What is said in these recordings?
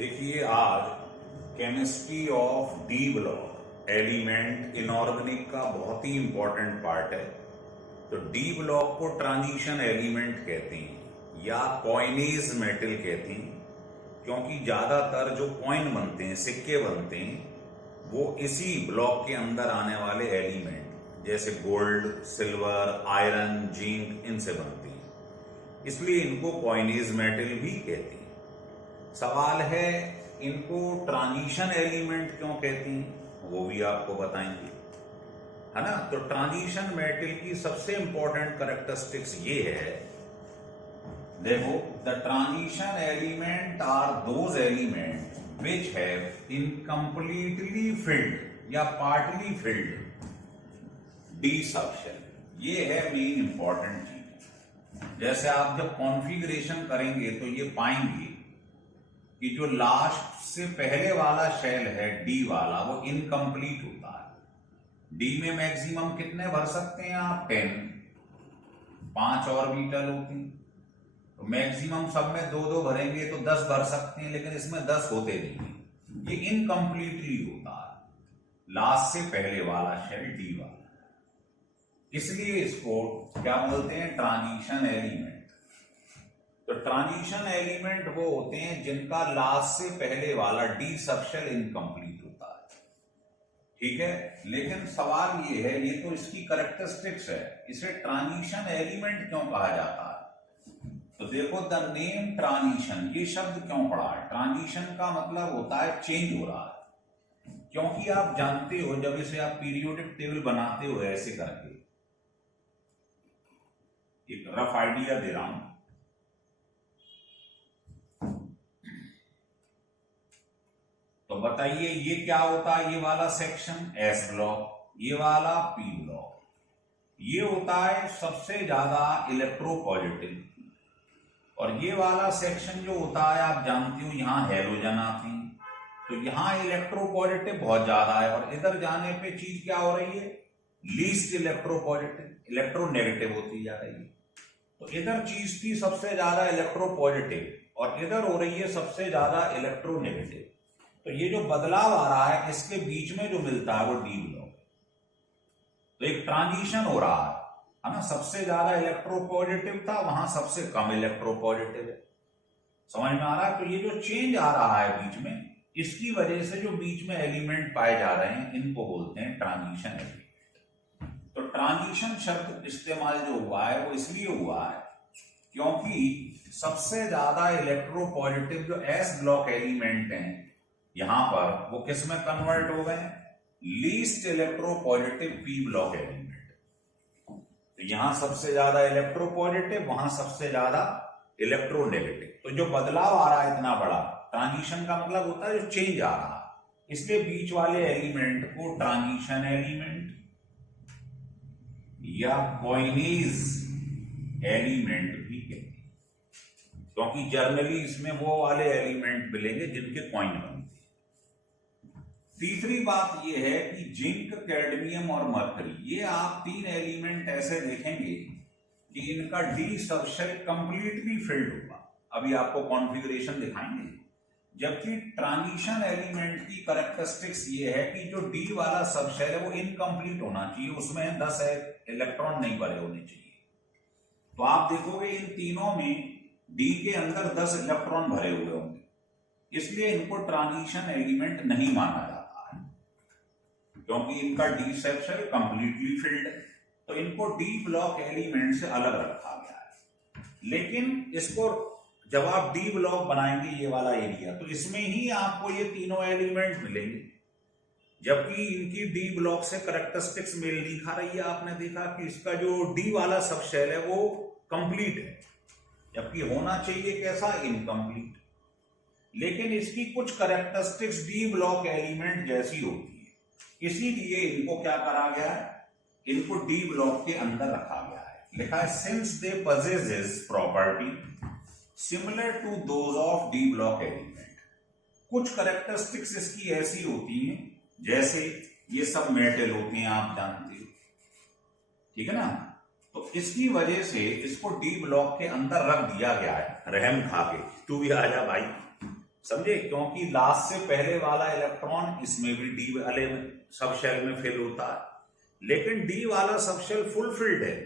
देखिए आज chemistry of d block element inorganic का बहुत ही इंपॉर्टेंट पार्ट है। तो डी ब्लॉक को ट्रांजिशन एलिमेंट कहते हैं या कॉइनेज मेटल कहते हैं, क्योंकि ज्यादातर जो कॉइन बनते हैं, सिक्के बनते हैं, वो इसी ब्लॉक के अंदर आने वाले एलिमेंट जैसे गोल्ड, सिल्वर, आयरन, जिंक इनसे बनते हैं, इसलिए इनको कॉइनेज मेटल भी कहते हैं। सवाल है इनको ट्रांजिशन एलिमेंट क्यों कहते हैं, वो भी आपको बताएंगे, है ना। तो ट्रांजिशन मेटल की सबसे इंपॉर्टेंट कैरेक्टरिस्टिक्स ये है, देखो, the transition element are those elements which have incompletely filled या पार्टली फिल्ड डी सबशेल। ये है मेन इंपॉर्टेंट चीज। जैसे आप जब कॉन्फ़िगरेशन करेंगे तो ये पाएंगे कि जो लास्ट से पहले वाला शेल है डी वाला, वो इनकम्प्लीट होता है। डी में मैक्सिमम कितने भर सकते हैं आप? 10। 5 ऑर्बिटल होती हैं, तो मैक्सिमम सब में 2-2 भरेंगे तो 10 भर सकते हैं, लेकिन इसमें 10 होते नहीं है। ये इनकम्प्लीटली होता है लास्ट से पहले वाला शेल डी वाला, इसलिए इसको क्या बोलते हैं? Transition element. तो ट्रांजिशन एलिमेंट वो होते हैं जिनका लास्ट से पहले वाला डी सबशेल इनकम्प्लीट होता है, ठीक है। लेकिन सवाल ये है, ये तो इसकी कैरेक्टरिस्टिक्स है, इसे ट्रांजिशन एलिमेंट क्यों कहा जाता है? तो देखो, द नेम ट्रांजिशन, ये शब्द क्यों पड़ा है? ट्रांजिशन का मतलब होता है चेंज हो रहा है, क्योंकि आप जानते हो जब इसे आप पीरियोडिक टेबल बनाते हो ऐसे करके, एक रफ आइडिया दे रहा हूं। तो बताइए ये क्या होता है? ये वाला सेक्शन एस ब्लॉक, ये वाला पी ब्लॉक, ये होता है सबसे ज्यादा इलेक्ट्रोपॉजिटिव, और ये वाला सेक्शन जो होता है आप जानते हो यहां हैलोजन आते हैं, तो यहां इलेक्ट्रोपॉजिटिव बहुत ज्यादा है, और इधर जाने पे चीज क्या हो रही है? लीस्ट इलेक्ट्रोपॉजिटिव, इलेक्ट्रोनेगेटिव होती जा रही है। तो इधर चीज थी सबसे ज्यादा इलेक्ट्रोपॉजिटिव और इधर हो रही है सबसे ज्यादा इलेक्ट्रोनेगेटिव। तो ये जो बदलाव आ रहा है इसके बीच में जो मिलता है वो डी ब्लॉक। तो एक ट्रांजिशन हो रहा है ना, सबसे ज्यादा इलेक्ट्रोपॉजिटिव था, वहां सबसे कम इलेक्ट्रोपॉजिटिव है। समझ में आ रहा है? तो ये जो चेंज आ रहा है बीच में, इसकी वजह से जो बीच में एलिमेंट पाए जा रहे हैं इनको बोलते हैं ट्रांजिशन एलिमेंट। तो ट्रांजिशन शब्द इस्तेमाल जो हुआ है वो इसलिए हुआ है क्योंकि सबसे ज्यादा इलेक्ट्रोपॉजिटिव जो एस ब्लॉक एलिमेंट हैं यहां पर, वो किस में कन्वर्ट हो गए? Least electropositive P block element. तो यहां सबसे ज्यादा इलेक्ट्रोपॉजिटिव, वहां सबसे ज्यादा इलेक्ट्रोनेगेटिव। तो जो बदलाव आ रहा है इतना बड़ा, ट्रांजिशन का मतलब होता है जो चेंज आ रहा है, इसलिए बीच वाले एलिमेंट को ट्रांजिशन एलिमेंट या कॉइनेज एलिमेंट भी कहते हैं, क्योंकि जनरली इसमें वो वाले एलिमेंट मिलेंगे जिनके कॉइन बनते हैं। तीसरी बात यह है कि जिंक, कैडमियम और मरकरी, ये आप 3 एलिमेंट ऐसे देखेंगे कि इनका डी सबशेल कंप्लीटली फिल्ड होगा। अभी आपको कॉन्फ़िगरेशन दिखाएंगे। जबकि ट्रांजिशन एलिमेंट की कैरेक्टरिस्टिक्स ये है कि जो डी वाला सबशेल है वो इनकम्प्लीट होना चाहिए, उसमें 10 इलेक्ट्रॉन नहीं भरे होने चाहिए। तो आप देखोगे इन तीनों में डी के अंदर 10 इलेक्ट्रॉन भरे हुए होंगे, इसलिए इनको ट्रांजिशन एलिमेंट नहीं माना जाता है, क्योंकि इनका डी सबशेल कंप्लीटली फिल्ड है। तो इनको डी ब्लॉक एलिमेंट से अलग रखा गया है। लेकिन इसको जब आप डी ब्लॉक बनाएंगे, ये वाला एरिया, तो इसमें ही आपको ये तीनों एलिमेंट मिलेंगे, जबकि इनकी डी ब्लॉक से कैरेक्टरिस्टिक्स मेल नहीं खा रही है। आपने देखा कि इसका जो डी वाला सबशेल है वो कंप्लीट है, जबकि होना चाहिए कैसा? इनकम्प्लीट। लेकिन इसकी कुछ कैरेक्टरिस्टिक्स डी ब्लॉक एलिमेंट जैसी होती है, इसीलिए इनको क्या करा गया है? इनको डी ब्लॉक के अंदर रखा गया है। लिखा है since they possesses property similar to those of d block element. कुछ कैरेक्टरिस्टिक्स इसकी ऐसी होती हैं जैसे ये सब मेटल होते हैं, आप जानते हो, ठीक है ना। तो इसकी वजह से इसको डी ब्लॉक के अंदर रख दिया गया है। रहम खा के, तू भी आ जा भाई, समझे, क्योंकि लास्ट से पहले वाला इलेक्ट्रॉन इसमें भी डी वाले सब शेल में फिल होता है, लेकिन डी वाला सब शेल फुलफिल्ड है,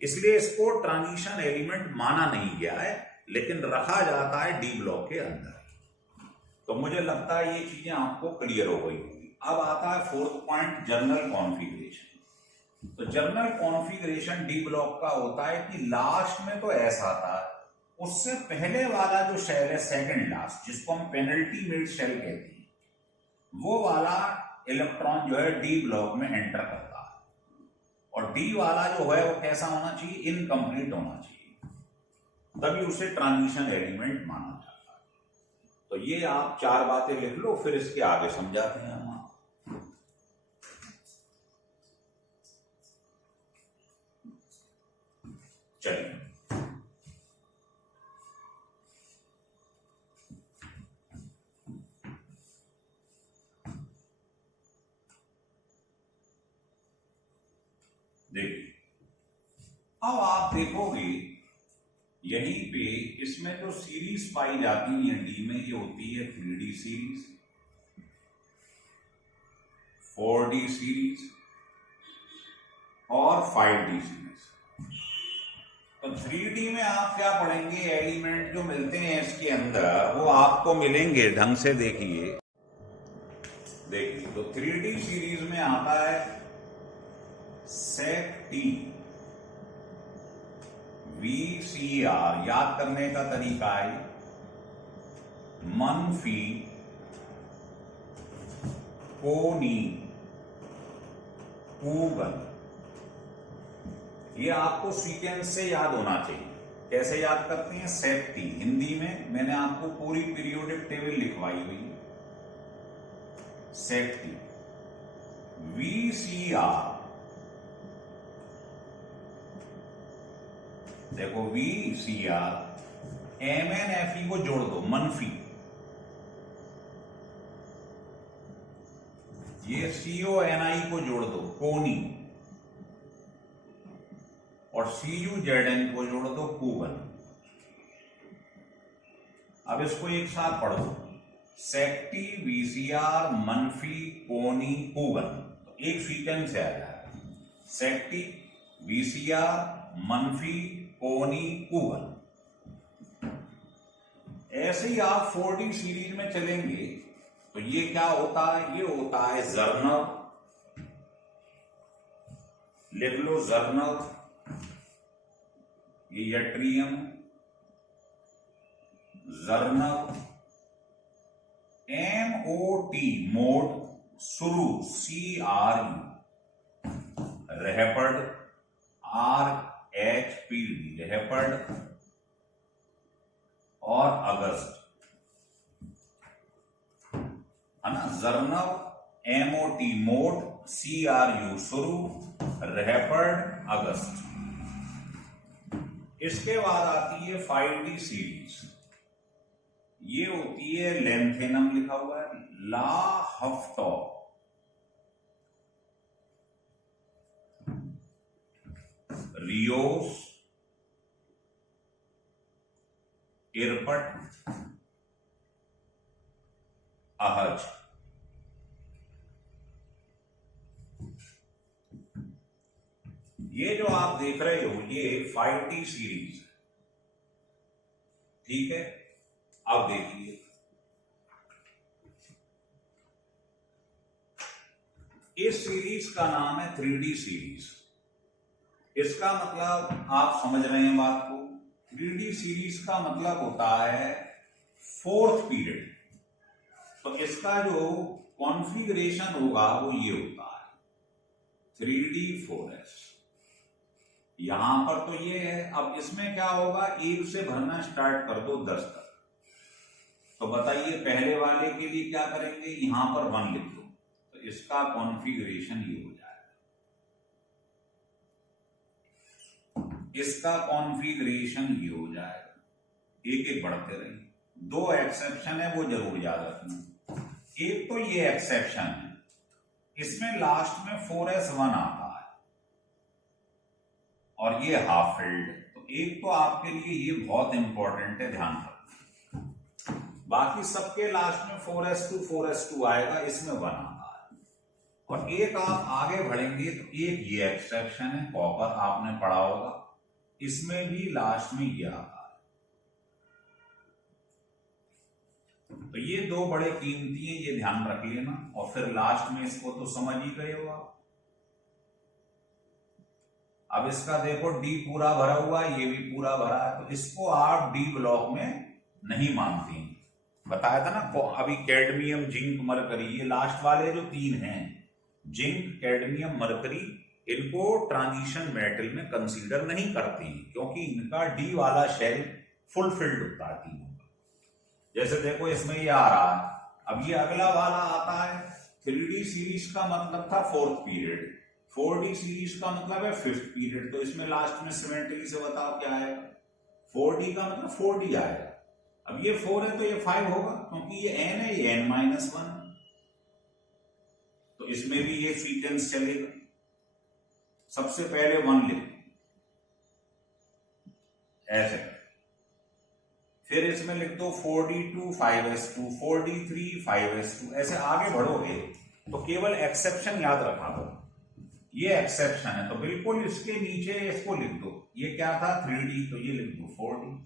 इसलिए इसको ट्रांजिशन एलिमेंट माना नहीं गया है, लेकिन रखा जाता है डी ब्लॉक के अंदर। तो मुझे लगता है ये चीजें आपको क्लियर हो गई होंगी। अब आता है फोर्थ पॉइंट, जर्नल कॉन्फ़िगरेशन। तो जर्नल कॉन्फ़िगरेशन डी ब्लॉक का होता है कि लास्ट में तो ऐसा आता है, उससे पहले वाला जो शेल है सेकंड लास्ट, जिसको हम पेनल्टी मेड शेल कहते हैं, वो वाला इलेक्ट्रॉन जो है डी ब्लॉक में एंटर करता है, और डी वाला जो है वो कैसा होना चाहिए, इनकम्प्लीट होना चाहिए, तभी उसे ट्रांजिशन एलिमेंट माना जाता है। तो ये आप चार बातें लिख लो, फिर इसके आगे समझाते हैं हम। चलिए, देखिए अब आप देखोगे यहीं पे इसमें जो सीरीज पाई जाती है डी में, ये होती है 3D सीरीज, 4D सीरीज और 5D सीरीज। तो 3D में आप क्या पढ़ेंगे, एलिमेंट जो मिलते हैं इसके अंदर वो आपको मिलेंगे, ढंग से देखिए। तो 3D सीरीज में आता है सेक टी VCR, याद करने का तरीका है मनफी कोनी कूगन। ये आपको सीक्वेंस से याद होना चाहिए। कैसे याद करते हैं, सेक टी, हिंदी में मैंने आपको पूरी पीरियोडिक टेबल लिखवाई हुई है। सेक टी, VCR, देखो VCR, MnFe को जोड़ दो, मनफी, ये CONI को जोड़ दो, कोनी, और CuZn को जोड़ दो, कूगन। अब इसको एक साथ पढ़ो, सेक्टी, VCR, मनफी, कोनी, कूगन, तो एक सीक्वेंस है आ जाएगा, सेक्टी, VCR, मनफी, कोनी, कूगन। ऐसे ही आप 4D सीरीज में चलेंगे तो ये क्या होता है, ये होता है जर्नल, लिख लो जर्नल, ये यट्रियम, जर्नल, MOT, मोड, शुरू, CRU, रेहपर्ड, RHPD, रेहपर्ड, और अगस्त, है ना। जर्नल, MOT, मोड, CRU, शुरू, रेहपर्ड, अगस्त। इसके बाद आती है 5D सीरीज, ये होती है लेंथेनम, लिखा हुआ है, ला हफ्तो, रियोस, इरपट, अहज। ये जो आप देख रहे हो ये 5D सीरीज, ठीक है। अब देखिए, इस सीरीज का नाम है 3D सीरीज। इसका मतलब आप समझ रहे हैं बात को, 3D सीरीज का मतलब होता है फोर्थ पीरियड। तो इसका जो कॉन्फ़िगरेशन होगा वो ये होता है 3D4S। यहां पर तो ये है, अब इसमें क्या होगा, 1 से भरना स्टार्ट कर दो 10 तक। तो बताइए पहले वाले के लिए क्या करेंगे, यहां पर 1 लिख दो, तो इसका कॉन्फ़िगरेशन ये हो जाएगा। इसका कॉन्फ़िगरेशन ये हो जाएगा, एक एक बढ़ते रहेंगे। 2 एक्सेप्शन है वो जरूर याद रखना। एक तो ये एक्सेप्शन है, इसमें लास्ट में 4s1 आता है और ये हाफ फिल्ड। तो एक तो आपके लिए ये बहुत इंपॉर्टेंट है, ध्यान रखना। बाकी सबके लास्ट में 4s2 आएगा, इसमें 1 आता है। और एक आप आगे बढ़ेंगे तो एक ये एक्सेप्शन है, कॉपर आपने पढ़ा होगा, इसमें भी लास्ट में ये आता है। तो ये दो बड़े कीमती हैं, ये ध्यान रख लेना। और फिर लास्ट में इसको तो समझ ही गए हो आप। अब इसका देखो डी पूरा भरा हुआ है, ये भी पूरा भरा है, तो इसको आप डी ब्लॉक में नहीं मानती। बताया था ना अभी, कैडमियम, जिंक, मरकरी, ये लास्ट वाले जो 3 हैं, जिंक, कैडमियम, मरकरी, इनको ट्रांजिशन मेटल में कंसीडर नहीं करती, क्योंकि इनका डी वाला शेल फुलफिल्ड होता है तीनों का। जैसे देखो इसमें ये आ रहा है, अब ये अगला वाला आता है। 3D सीरीज का मतलब था 4th पीरियड, 4D सीरीज का मतलब है 5th पीरियड। तो इसमें लास्ट में सिमेट्री से बताओ क्या आएगा? 4D का मतलब 4D आएगा। अब ये 4 है तो ये 5 होगा, क्योंकि ये n है, ये n-1, तो इसमें भी ये सीक्वेंस चलेगा। सबसे पहले 1 लिख ऐसे, फिर इसमें लिख दो 4d2 5s2, 4d3 5s2, ऐसे आगे बढ़ोगे तो केवल एक्सेप्शन याद रखा दो, ये एक्सेप्शन है, तो बिल्कुल इसके नीचे इसको लिख दो। ये क्या था? 3D, तो ये लिख दो 4D।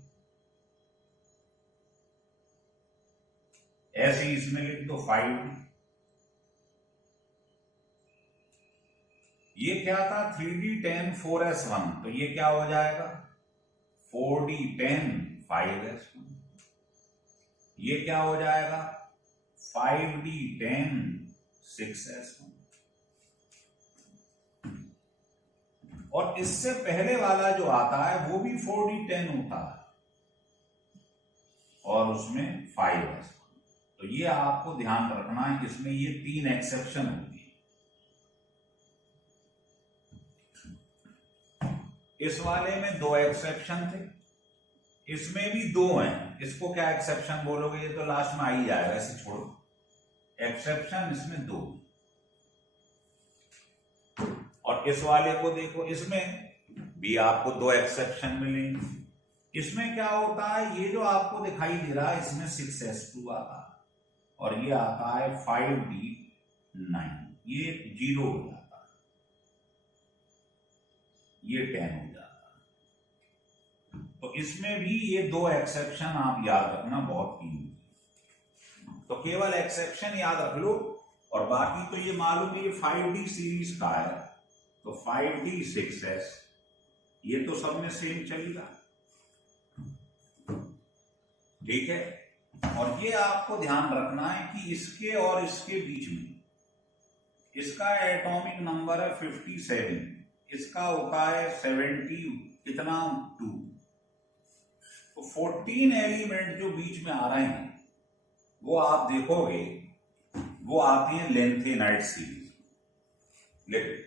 ऐसे इसमें लिख दो 5D। ये क्या था? 3D10 4s1, तो ये क्या हो जाएगा? 4D10 5s1। ये क्या हो जाएगा? 5D10 6s1। और इससे पहले वाला जो आता है वो भी 4D10 होता है, और उसमें 5s1। तो ये आपको ध्यान रखना है, इसमें ये 3 एक्सेप्शन होगी। इस वाले में 2 एक्सेप्शन थे, इसमें भी 2 हैं। इसको क्या एक्सेप्शन बोलोगे? ये तो लास्ट में आ ही जाएगा, इसे छोड़ो। एक्सेप्शन इसमें 2। और इस वाले को देखो, इसमें भी आपको 2 एक्सेप्शन मिलेंगे। इसमें क्या होता है? ये जो आपको दिखाई दे रहा है, इसमें 6s2 आता है, और ये आता है 5d9, ये 0 हो जाता है, ये 10 हो जाता है। तो इसमें भी ये 2 एक्सेप्शन आप याद रखना, बहुत कीमती। तो केवल एक्सेप्शन याद रख लो, और बाकी तो ये मालूम है, ये 5D सीरीज का है, तो 5D 6s, ये तो सब में सेम चलेगा, ठीक है। और ये आपको ध्यान रखना है कि इसके और इसके बीच में, इसका एटॉमिक नंबर है 57, इसका होता है 70 कितना 2, तो 14 एलिमेंट जो बीच में आ रहे हैं वो आप देखोगे वो आती है लेंथेनाइट सीरीज। लिख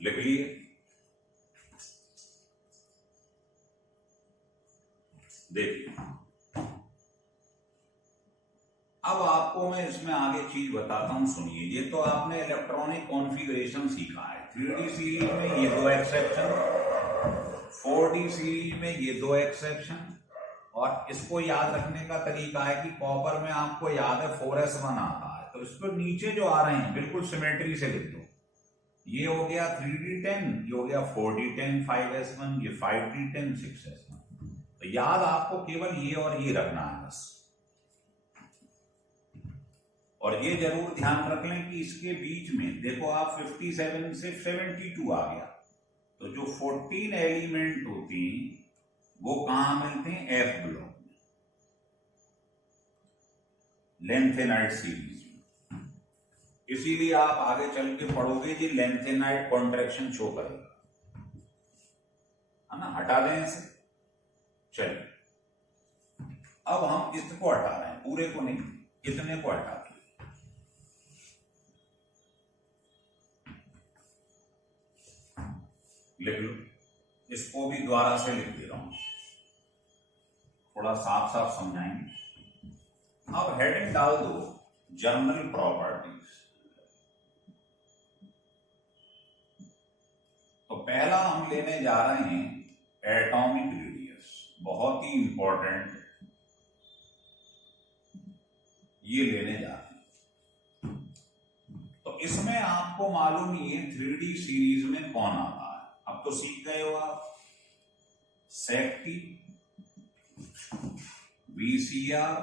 लिख लिए। देखिए, अब आपको मैं इसमें आगे चीज बताता हूं, सुनिए। ये तो आपने इलेक्ट्रॉनिक कॉन्फ़िगरेशन सीखा है। 3D सीरीज में ये 2 एक्सेप्शन, 4D सीरीज में ये 2 एक्सेप्शन। और इसको याद रखने का तरीका है कि कॉपर में आपको याद है 4s1 आता है, तो इसको नीचे जो आ रहे हैं बिल्कुल सिमेट्री से लिख दो। ये हो गया 3D10, ये हो गया 4D10 5s1, ये 5D10 6s1। तो याद आपको केवल ये और ये रखना है बस। और ये जरूर ध्यान रख लें कि इसके बीच में देखो आप 57 से 72 आ गया, तो जो 14 एलिमेंट होते हैं वो कहां मिलते हैं? F ब्लॉक में, लेंथेनाइट सीरीज। इसीलिए आप आगे चल के पढ़ोगे कि लेंथेनाइट कॉन्ट्रैक्शन शो करेगा, है ना। हटा दें इसे। चलिए, अब हम इसको हटा रहे हैं, पूरे को नहीं, इतने को हटा दें। लिख लो, इसको भी दोबारा से लिख दे रहा हूं, थोड़ा साफ साफ समझाएंगे। अब हेडिंग डाल दो जर्नल प्रॉपर्टीज। तो पहला हम लेने जा रहे हैं एटॉमिक रेडियस, बहुत ही इंपॉर्टेंट ये लेने जा रहे हैं। तो इसमें आपको मालूम ही है 3D सीरीज में कौन आता है। अब तो सीख गए हो आप, सेक्टी, VCR,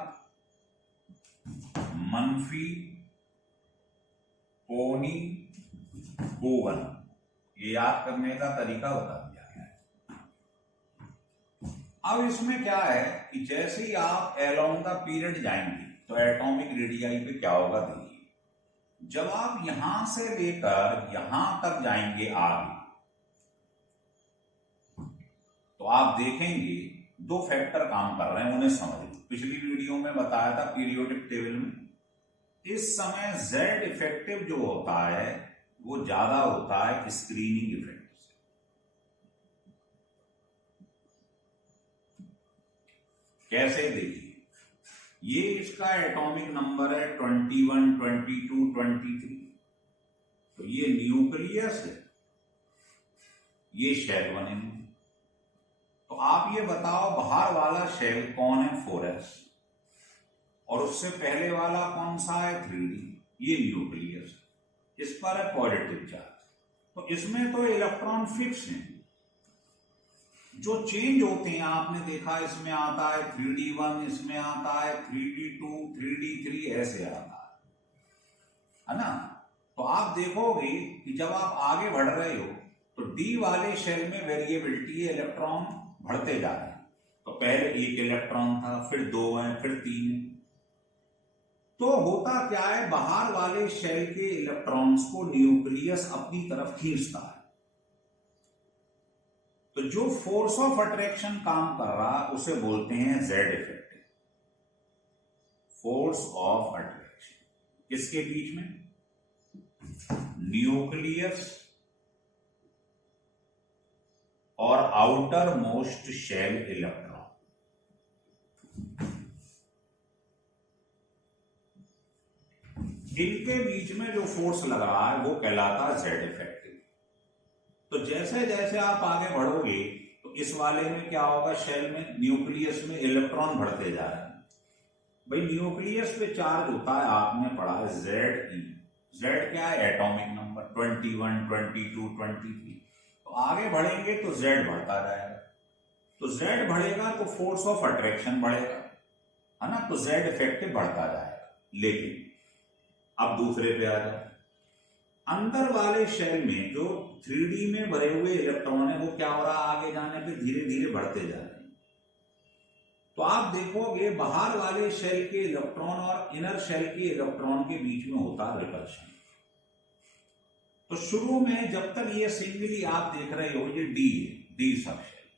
मनफी, पोनी, कोवन, ये याद करने का तरीका बता दिया गया है। अब इसमें क्या है कि जैसे ही आप अलोंग द पीरियड जाएंगे तो एटॉमिक रेडियाई पे क्या होगा देखिए। जब आप यहां से लेकर यहां तक जाएंगे आगे, तो आप देखेंगे दो फैक्टर काम कर रहे हैं, उन्हें समझ। पिछली वीडियो में बताया था पीरियोडिक टेबल में, इस समय जेड इफेक्टिव जो होता है वो ज्यादा होता है स्क्रीनिंग इफेक्ट से। कैसे देखिए, ये इसका एटॉमिक नंबर है 21, 22, 23। तो ये न्यूक्लियस है, ये शेल बनेंगे। तो आप ये बताओ बाहर वाला शेल कौन है, 4s, और उससे पहले वाला कौन सा है, 3D, ये न्यूक्लियस। इस पर है पॉजिटिव चार्ज। तो इसमें तो इलेक्ट्रॉन फिक्स हैं, जो चेंज होते हैं आपने देखा, इसमें आता है 3D1, इसमें आता है 3D2, 3D3, ऐसे आता है ना। तो आप देखोगे कि जब आप आगे बढ़ रहे हो तो डी वाले शेल में वेरिएबिलिटी है, इलेक्ट्रॉन बढ़ते जा रहे हैं। तो पहले एक इलेक्ट्रॉन था, फिर 2 है, फिर 3 है। तो होता क्या है, बाहर वाले शेल के इलेक्ट्रॉन्स को न्यूक्लियस अपनी तरफ खींचता है। तो जो फोर्स ऑफ अट्रैक्शन काम कर रहा है उसे बोलते हैं Z effective, force of attraction. किसके बीच में, न्यूक्लियस और आउटर मोस्ट शेल इलेक्ट्रॉन। इनके बीच में जो फोर्स लग रहा है वो कहलाता है जेड इफेक्टिव। तो जैसे जैसे आप आगे बढ़ोगे तो इस वाले में क्या होगा, शेल में, न्यूक्लियस में इलेक्ट्रॉन बढ़ते जा रहे हैं। भाई न्यूक्लियस पे चार्ज होता है, आपने पढ़ा है Ze। जेड क्या है, एटॉमिक नंबर, 21, 22, 23। तो आगे बढ़ेंगे तो जेड बढ़ता जाएगा। तो जेड बढ़ेगा तो फोर्स ऑफ अट्रैक्शन बढ़ेगा, है ना। तो जेड इफेक्टिव बढ़ता जाएगा। लेकिन अब दूसरे पे आ जाए, अंदर वाले शेल में जो 3D में भरे हुए इलेक्ट्रॉन है वो क्या हो रहा है, आगे जाने पे धीरे धीरे बढ़ते जा रहे हैं। तो आप देखोगे बाहर वाले शेल के इलेक्ट्रॉन और इनर शेल के इलेक्ट्रॉन के बीच में होता है रिपल्शन। तो शुरू में जब तक ये सिंगली आप देख रहे हो, ये डी सब शेल,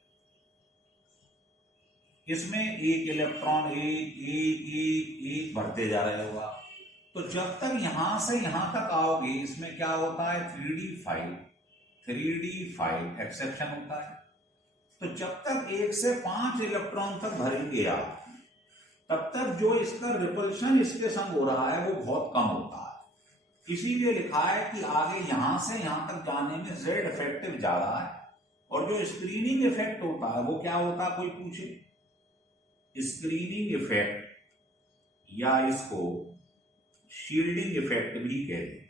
इसमें एक इलेक्ट्रॉन एक एक एक एक बढ़ते जा रहे हो आप। तो जब तक यहां से यहां तक आओगे, इसमें क्या होता है, 3D5 एक्सेप्शन होता है। तो जब तक 1 से 5 इलेक्ट्रॉन तक भरेंगे आप, तब तक जो इसका रिपल्शन इसके संग हो रहा है वो बहुत कम होता है। इसीलिए लिखा है कि आगे यहां से यहां तक जाने में जेड इफेक्टिव ज्यादा है। और जो स्क्रीनिंग इफेक्ट होता है वो क्या होता है, कोई पूछे, स्क्रीनिंग इफेक्ट या इसको शील्डिंग इफेक्ट भी कहते हैं।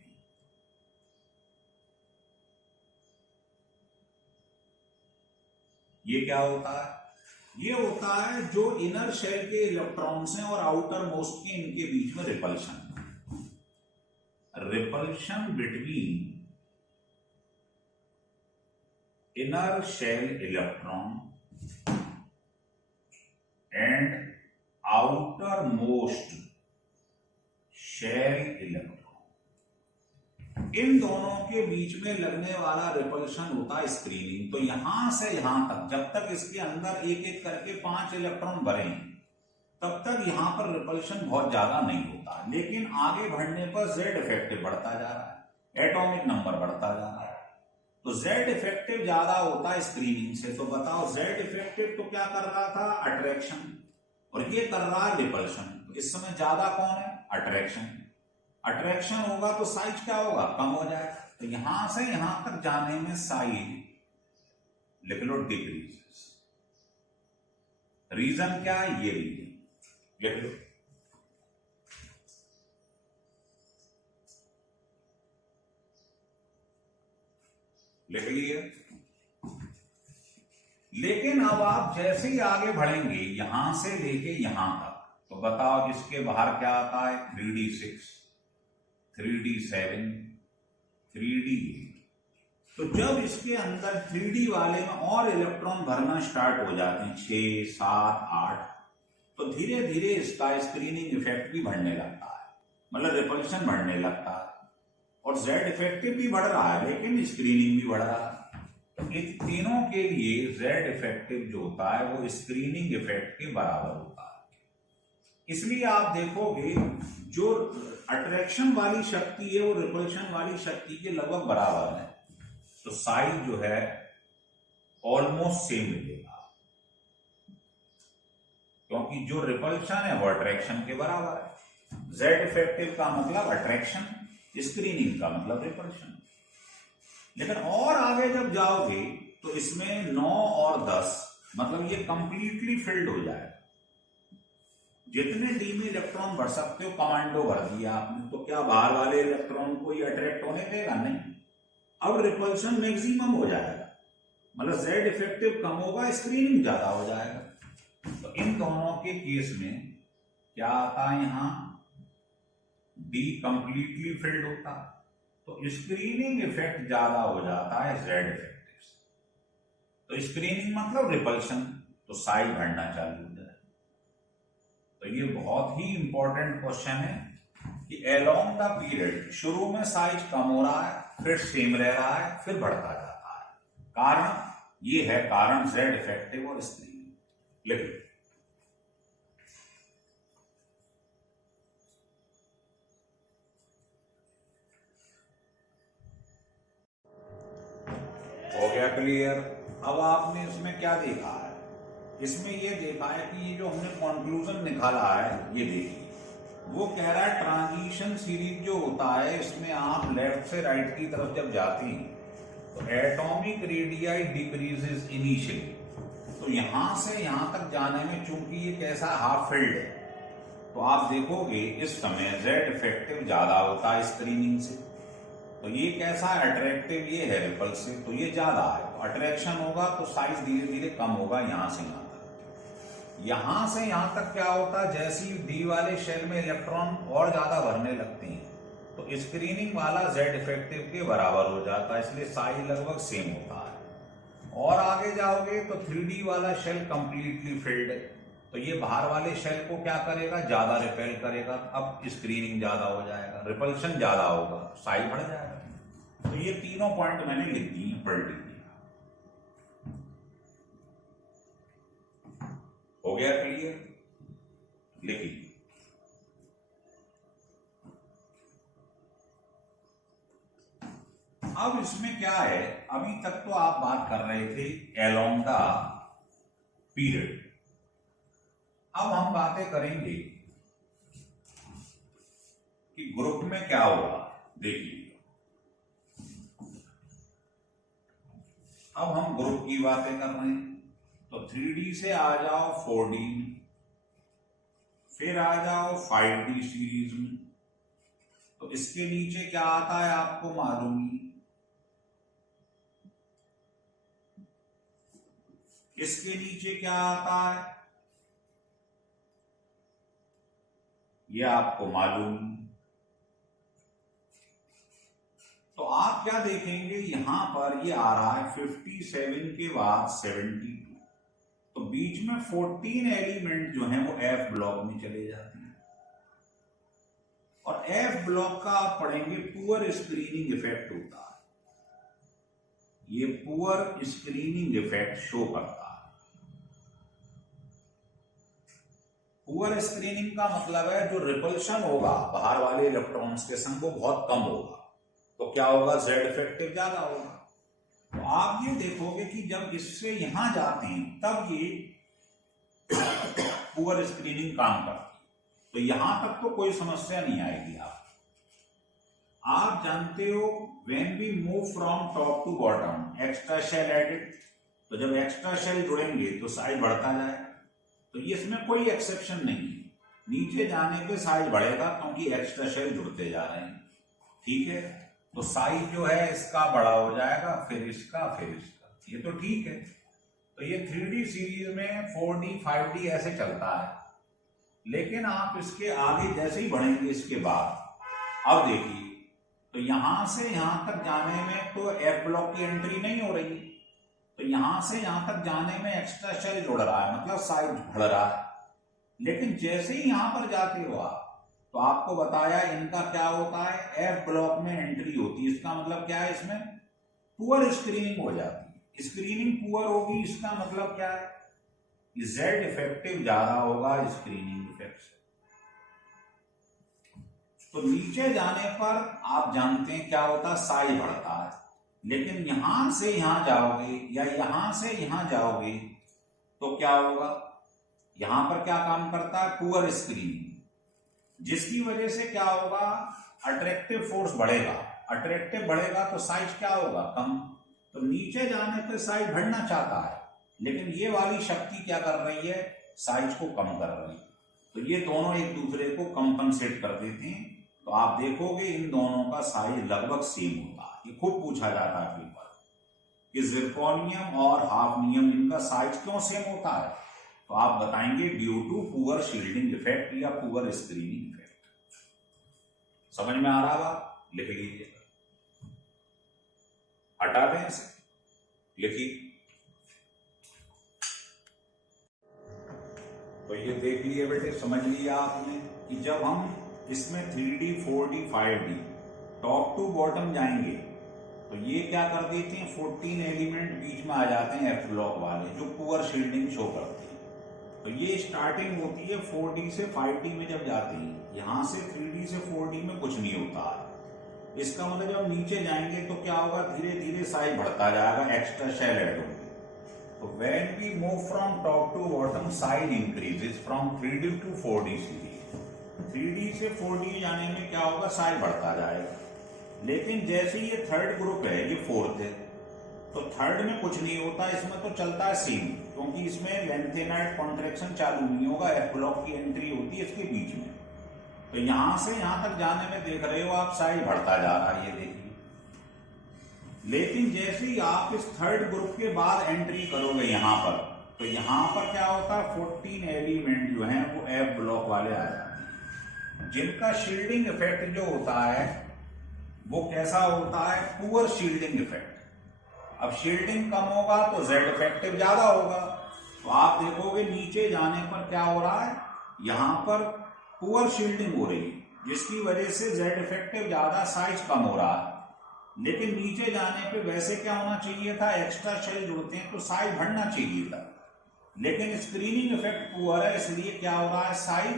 ये क्या होता है, ये होता है जो इनर शेल के इलेक्ट्रॉन्स हैं और आउटर मोस्ट के, इनके बीच में repulsion between inner shell electron and outer most shell electron, इन दोनों के बीच में लगने वाला रिपल्शन होता है स्क्रीनिंग। तो यहां से यहां तक, जब तक इसके अंदर एक एक करके 5 इलेक्ट्रॉन भरे, तब तक यहां पर रिपल्शन बहुत ज्यादा नहीं होता। लेकिन आगे बढ़ने पर जेड इफेक्टिव बढ़ता जा रहा है, एटॉमिक नंबर बढ़ता जा रहा है। तो जेड इफेक्टिव ज्यादा होता है स्क्रीनिंग से। तो बताओ जेड इफेक्टिव तो क्या कर रहा था, अट्रैक्शन, और ये कर रहा है रिपल्शन। तो इस समय ज्यादा कौन है? अट्रैक्शन। अट्रैक्शन होगा तो साइज क्या होगा? कम हो जाएगा। तो यहां से यहां तक जाने में साइज लिख लो डिक्रीजेस। रीजन क्या है? ये रीजन लिख लो। लिख लिए। लेकिन अब आप जैसे ही आगे बढ़ेंगे यहां से लेके यहां तक, तो बताओ इसके बाहर क्या आता है? 3d6, 3d7, 3d8। तो जब इसके अंदर 3d वाले में और इलेक्ट्रॉन भरना स्टार्ट हो जाते हैं, 6, 7, 8, तो धीरे धीरे इसका स्क्रीनिंग इफेक्ट भी बढ़ने लगता है, मतलब रिपल्शन बढ़ने लगता है। और जेड इफेक्टिव भी बढ़ रहा है लेकिन स्क्रीनिंग भी बढ़ रहा है। तो इन तीनों के लिए जेड इफेक्टिव जो होता है वो स्क्रीनिंग इफेक्ट के बराबर होता है। इसलिए आप देखोगे जो अट्रैक्शन वाली शक्ति है वो रिपल्शन वाली शक्ति के लगभग बराबर है। तो साइज जो है ऑलमोस्ट सेम मिलेगा, क्योंकि जो रिपल्शन है वो अट्रैक्शन के बराबर है। जेड इफेक्टिव का मतलब अट्रैक्शन, स्क्रीनिंग का मतलब रिपल्शन। लेकिन और आगे जब जाओगे तो इसमें 9 और 10 मतलब ये कंप्लीटली फिल्ड हो जाएगा। जितने डी में इलेक्ट्रॉन भर सकते हो कमांडो भर दिया आपने, तो क्या बाहर वाले इलेक्ट्रॉन को ये अट्रैक्ट होने देगा? नहीं। अब रिपल्शन मैक्सिमम हो जाएगा, मतलब जेड इफेक्टिव कम होगा, स्क्रीनिंग ज्यादा हो जाएगा। तो इन दोनों के केस में क्या आता है? यहां डी कंप्लीटली फिल्ड होता है, तो स्क्रीनिंग इफेक्ट ज्यादा हो जाता है जेड इफेक्टिव से। तो स्क्रीनिंग मतलब रिपल्शन, तो साइज बढ़ना चालू हो जाए। तो ये बहुत ही इंपॉर्टेंट क्वेश्चन है कि अलोंग द पीरियड शुरू में साइज कम हो रहा है, फिर सेम रह रहा है, फिर बढ़ता जाता है। कारण ये है, कारण जेड इफेक्टिव और स्क्रीनिंग। लिख लो। हो गया क्लियर? अब आपने इसमें क्या देखा है? इसमें ये देखा है कि ये जो हमने कंक्लूजन निकाला है, ये देखिए वो कह रहा है ट्रांजिशन सीरीज जो होता है इसमें आप लेफ्ट से राइट की तरफ जब जाती हैं तो एटॉमिक रेडियाई डिक्रीजेस इनिशियली। तो यहां से यहां तक जाने में चूंकि ये कैसा हाफ फिल्ड है, तो आप देखोगे इस समय जेड इफेक्टिव ज्यादा होता है स्क्रीनिंग से। तो ये कैसा है? अट्रैक्टिव, ये है रिपल्सिव, तो ये ज्यादा है। तो अट्रैक्शन होगा तो साइज धीरे धीरे कम होगा यहां से यहां तक। यहां से यहां तक क्या होता है? जैसे ही डी वाले शेल में इलेक्ट्रॉन और ज्यादा भरने लगते हैं तो स्क्रीनिंग वाला जेड इफेक्टिव के बराबर हो जाता है, इसलिए साइज लगभग सेम होता है। और आगे जाओगे तो 3D वाला शेल कंप्लीटली फिल्ड है, तो ये बाहर वाले शेल को क्या करेगा? ज्यादा रिपेल करेगा। अब स्क्रीनिंग ज्यादा हो जाएगा, रिपल्शन ज्यादा होगा, साइज बढ़ जाएगा। तो ये तीनों पॉइंट मैंने लिख दिए, पलट दिया। हो गया क्लियर? लिखिए। अब इसमें क्या है? अभी तक तो आप बात कर रहे थे अलोंग द पीरियड। अब हम बातें करेंगे कि ग्रुप में क्या होगा। देखिए अब हम ग्रुप की बातें कर रहे हैं, तो 3D से आ जाओ 4D में, फिर आ जाओ 5D सीरीज में। तो इसके नीचे क्या आता है आपको मालूम ही। इसके नीचे क्या आता है ये आपको मालूम। तो आप क्या देखेंगे? यहां पर ये आ रहा है 57 के बाद 72, तो बीच में 14 एलिमेंट जो हैं वो एफ ब्लॉक में चले जाते हैं। और एफ ब्लॉक का आप पढ़ेंगे पुअर स्क्रीनिंग इफेक्ट होता है, ये पुअर स्क्रीनिंग इफेक्ट शो करता है। पुअर स्क्रीनिंग का मतलब है जो रिपल्शन होगा बाहर वाले इलेक्ट्रॉन्स के संग वो बहुत कम होगा, तो क्या होगा? जेड इफेक्टिव ज्यादा होगा। तो आप ये देखोगे कि जब इससे यहां जाते हैं तब ये पुअर स्क्रीनिंग काम करती है। तो यहां तक तो कोई समस्या नहीं आएगी। आप जानते हो when we move from top to bottom extra shell added, तो जब एक्स्ट्रा शेल जुड़ेंगे तो साइज बढ़ता जाएगा। तो ये इसमें कोई एक्सेप्शन नहीं है, नीचे जाने पे साइज बढ़ेगा क्योंकि एक्स्ट्रा शेल जुड़ते जा रहे हैं। ठीक है, तो साइज जो है इसका बड़ा हो जाएगा, फिर इसका, फिर इसका, ये तो ठीक है। तो ये 3D सीरीज में 4D 5D ऐसे चलता है। लेकिन आप इसके आगे जैसे ही बढ़ेंगे इसके बाद, अब देखिए, तो यहां से यहां तक जाने में तो एफ ब्लॉक की एंट्री नहीं हो रही, तो यहां से यहां तक जाने में एक्स्ट्रा शेल जुड़ रहा है, मतलब साइज बढ़ रहा है। लेकिन जैसे ही यहां पर जाते हो आप, तो आपको बताया इनका क्या होता है, एफ ब्लॉक में एंट्री होती है। इसका मतलब क्या है, इसमें पुअर स्क्रीनिंग हो जाती है। स्क्रीनिंग पुअर होगी, इसका मतलब क्या है, जेड इफेक्टिव ज्यादा होगा स्क्रीनिंग इफेक्ट से। तो नीचे जाने पर आप जानते हैं क्या होता है, साइज बढ़ता है। लेकिन यहां से यहां जाओगे या यहां से यहां जाओगे तो क्या होगा, यहां पर क्या काम करता है, पुअर स्क्रीनिंग, जिसकी वजह से क्या होगा, अट्रैक्टिव फोर्स बढ़ेगा। अट्रैक्टिव बढ़ेगा तो साइज क्या होगा, कम। तो नीचे जाने पर साइज बढ़ना चाहता है, लेकिन ये वाली शक्ति क्या कर रही है, साइज को कम कर रही है। तो ये दोनों एक दूसरे को कंपनसेट कर देते हैं। तो आप देखोगे इन दोनों का साइज लगभग सेम होता है। ये खूब पूछा जाता है पेपर कि जिरकोनियम और हाफनियम इनका साइज क्यों सेम होता है, तो आप बताएंगे due to poor shielding effect या पुअर स्क्रीनिंग इफेक्ट। समझ में आ रहा बात, लिख लीजिए, हटा दें इसे, लिखिए। तो ये देख लिए बेटे, समझ लिया आपने कि जब हम इसमें 3D 4D 5D top to bottom जाएंगे तो ये क्या कर देते हैं, 14 एलिमेंट बीच में आ जाते हैं एफ ब्लॉक वाले, जो पुअर शील्डिंग शो करते हैं। तो ये स्टार्टिंग होती है 4D से 5D में जब जाते हैं, यहां से 3D से 4D में कुछ नहीं होता है। इसका मतलब जब नीचे जाएंगे तो क्या होगा, धीरे धीरे साइज बढ़ता जाएगा, एक्स्ट्रा शेल ऐड होंगे। तो when we move from top to bottom, size increases from 3D to 4D series. 3D से 4D जाने में क्या होगा, साइज बढ़ता जाएगा। लेकिन जैसे ये थर्ड ग्रुप है, ये फोर्थ है, तो थर्ड में कुछ नहीं होता, इसमें तो चलता है सेम, क्योंकि इसमें लेंथेनाइड कॉन्ट्रैक्शन चालू नहीं होगा, एफ ब्लॉक की एंट्री होती है इसके बीच में। तो यहां से यहां तक जाने में देख रहे हो आप, साइज बढ़ता जा रहा है, ये देखिए। लेकिन जैसे ही आप इस थर्ड ग्रुप के बाद एंट्री करोगे यहां पर, तो यहां पर क्या होता है, 14 एलिमेंट जो हैं वो एफ ब्लॉक वाले आ जाते हैं, जिनका शील्डिंग इफेक्ट जो होता है वो कैसा होता है, पुअर शील्डिंग इफेक्ट। अब शील्डिंग कम होगा तो जेड इफेक्टिव ज्यादा होगा। तो आप देखोगे नीचे जाने पर क्या हो रहा है, यहां पर पुअर शील्डिंग हो रही है, जिसकी वजह से जेड इफेक्टिव ज्यादा, साइज कम हो रहा है। लेकिन नीचे जाने पे वैसे क्या होना चाहिए था, एक्स्ट्रा शेल जुड़ते हैं तो साइज बढ़ना चाहिए था। लेकिन स्क्रीनिंग इफेक्ट पुअर है, इसलिए क्या हो रहा है, साइज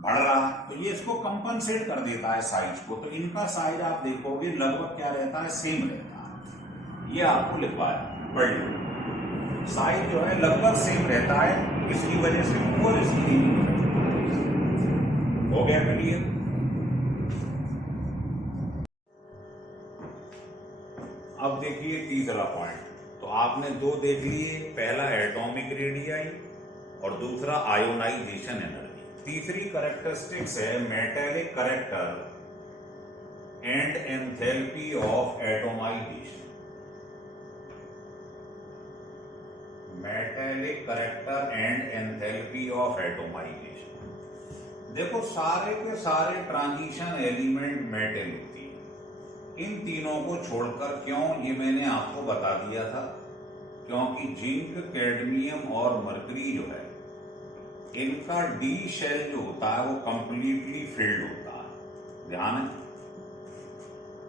बढ़ रहा है। तो ये इसको कंपनसेट कर देता है साइज को। तो इनका साइज आप देखोगे लगभग क्या रहता है, सेम रहता है। ये आपको लिखवाया, पढ़ लो, साइज जो है लगभग सेम रहता है, इसकी वजह से पुअर स्क्रीनिंग हो गया क्लियर। अब देखिए तीसरा पॉइंट। तो आपने दो देख लिए, पहला एटॉमिक रेडियाई और दूसरा आयोनाइजेशन एनर्जी। तीसरी कैरेक्टरिस्टिक्स है metallic character and enthalpy of atomization. Metallic character and enthalpy of atomization. देखो सारे के सारे ट्रांजिशन एलिमेंट मेटल होती है, इन तीनों को छोड़कर। क्यों, ये मैंने आपको बता दिया था, क्योंकि जिंक, कैडमियम और मरकरी जो है, इनका डी शेल जो होता है वो कंप्लीटली फिल्ड होता है, ध्यान है।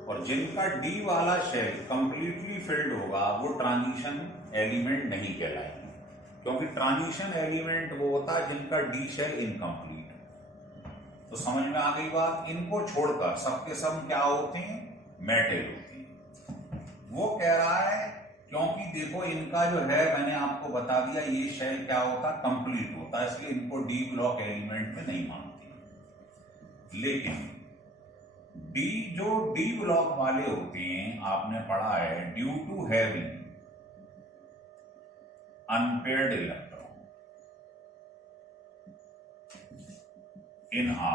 और जिनका डी वाला शेल कंप्लीटली फिल्ड होगा वो ट्रांजिशन एलिमेंट नहीं कहलाएंगे, क्योंकि ट्रांजिशन एलिमेंट वो होता है जिनका डी शेल इनकम्प्लीट। तो समझ में आ गई बात। इनको छोड़कर सबके सब क्या होते हैं, मेटल होते हैं। वो कह रहा है क्योंकि देखो इनका जो है मैंने आपको बता दिया ये शेल क्या होता है, कंप्लीट होता है, इसलिए इनको डी ब्लॉक एलिमेंट में नहीं मानते। लेकिन जो डी ब्लॉक वाले होते हैं आपने पढ़ा है, due to having unpaired electron in a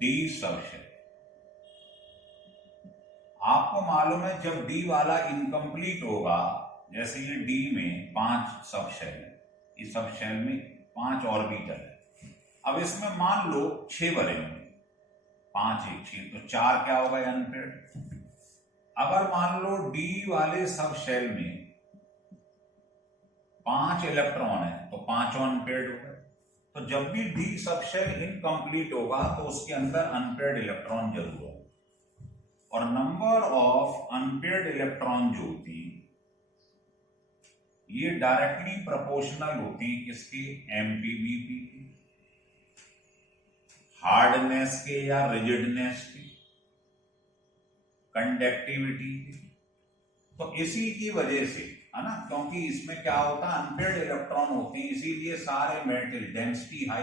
d subshell. आपको मालूम है जब डी वाला इनकम्प्लीट होगा, जैसे ये डी में 5 सबशेल है, इस सबशेल में 5 ऑर्बिटल है, अब इसमें मान लो 6 भरे होंगे, 5 1 6, तो 4 क्या होगा अनपेयर्ड। अगर मान लो डी वाले सबशेल में 5 इलेक्ट्रॉन है तो 5 अनपेयर्ड हो गए। तो जब भी डी सबशेल इनकम्प्लीट होगा तो उसके अंदर अनपेयर्ड इलेक्ट्रॉन जरूर होगा, और नंबर ऑफ अनपेयर्ड इलेक्ट्रॉन जो होती ये डायरेक्टली प्रोपोर्शनल होती किसके, एमपीवीपी के, हार्डनेस के या रिजिडनेस के, कंडक्टिविटी के। तो इसी की वजह से है ना, क्योंकि इसमें क्या होता है अनपेयर्ड इलेक्ट्रॉन होते हैं, इसीलिए सारे मेटल डेंसिटी हाई,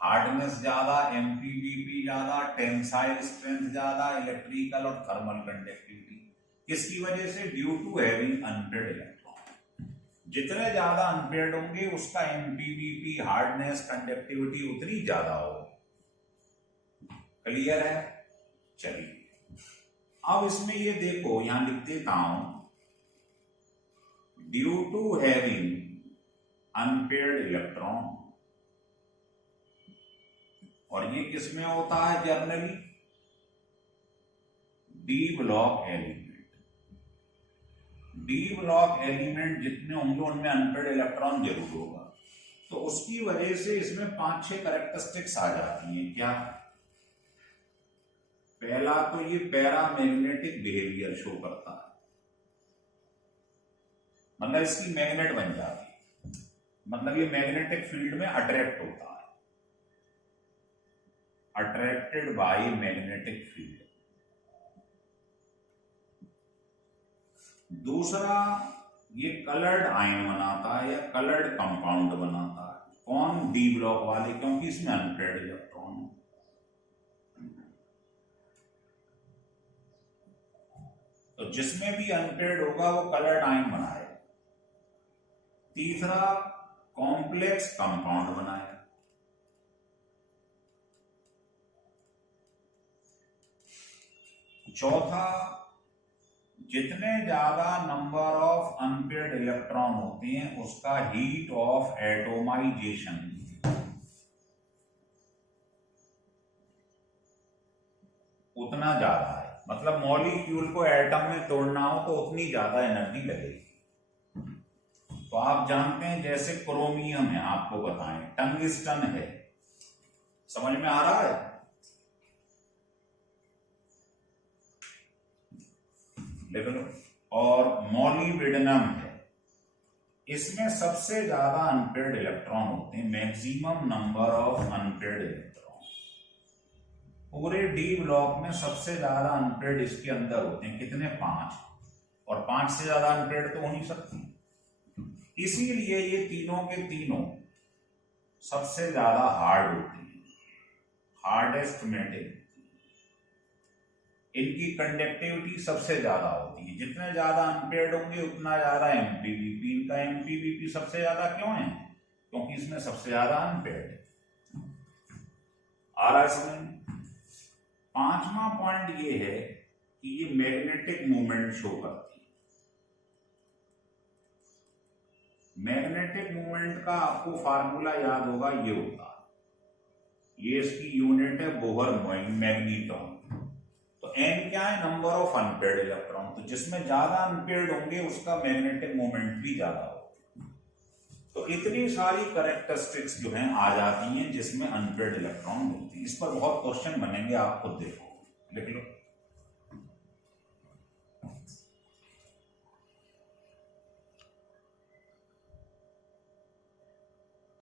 हार्डनेस ज्यादा, एमपीवीपी ज्यादा, टेंसाइल स्ट्रेंथ ज्यादा, इलेक्ट्रिकल और थर्मल कंडक्टिविटी। किसकी वजह से, due to having unpaired electron. जितने ज्यादा अनपेयर्ड होंगे उसका एमपीवीपी, हार्डनेस, कंडक्टिविटी उतनी ज्यादा होगी। क्लियर है? चलिए अब इसमें ये देखो, यहां लिख देता हूं, due to having unpaired electron, और ये किसमें होता है generally, d block element. D block element जितने होंगे उनमें अनपेयर्ड इलेक्ट्रॉन जरूर होगा। तो उसकी वजह से इसमें 5-6 कैरेक्टरिस्टिक्स आ जाती हैं। क्या? पहला तो ये पैरामैग्नेटिक बिहेवियर शो करता है, मतलब इसकी मैग्नेट बन जाती है, मतलब ये मैग्नेटिक फील्ड में अट्रैक्ट होता है, अट्रैक्टेड बाय मैग्नेटिक फील्ड। दूसरा, ये कलर्ड आयन बनाता है या कलर्ड कंपाउंड बनाता है। कौन? डी ब्लॉक वाले, क्योंकि इसमें अनपेयर्ड इलेक्ट्रॉन है। तो जिसमें भी अनपेयर्ड होगा वो कलर्ड आयन बनाएगा। तीसरा, कॉम्प्लेक्स कंपाउंड बनाएगा। चौथा, जितने ज्यादा नंबर ऑफ अनपेयर्ड इलेक्ट्रॉन होते हैं उसका हीट ऑफ एटोमाइजेशन उतना ज्यादा है, मतलब मॉलिक्यूल को एटम में तोड़ना हो तो उतनी ज्यादा एनर्जी लगेगी। तो आप जानते हैं जैसे क्रोमियम है, आपको बताएं टंगस्टन है, समझ में आ रहा है? लिख लो। और मॉलिब्डेनम है, इसमें सबसे ज्यादा अनपेयर्ड इलेक्ट्रॉन होते हैं, maximum number of unpaired electron. पूरे डी ब्लॉक में सबसे ज्यादा अनपेयर्ड इसके अंदर होते हैं, कितने? 5, और 5 से ज्यादा अनपेयर्ड तो हो नहीं सकती। इसीलिए ये तीनों के तीनों सबसे ज्यादा हार्ड होते हैं, हार्डेस्ट मेटल। इनकी कंडक्टिविटी सबसे ज्यादा होती है, जितने ज्यादा अनपेयर्ड होंगे उतना ज्यादा एमपीवीपी। इनका एमपीवीपी सबसे ज्यादा क्यों है? क्योंकि इसमें सबसे ज्यादा अनपेयर्ड है। आ रहा है समझ में? 5वां पॉइंट ये है कि ये मैग्नेटिक मूवमेंट शो करती है। मैग्नेटिक मूवमेंट का आपको फार्मूला याद होगा, ये होता है, ये इसकी यूनिट है बोहर मैग्नीट्रॉन। तो एन क्या है? Number of unpaired electron. तो जिसमें ज्यादा अनपेयर्ड होंगे उसका मैग्नेटिक मूवमेंट भी ज्यादा होगा। तो इतनी सारी कैरेक्टरिस्टिक्स जो हैं आ जाती हैं जिसमें अनपेयर्ड इलेक्ट्रॉन होती है। इस पर बहुत क्वेश्चन बनेंगे, आप खुद देखो, लिख लो।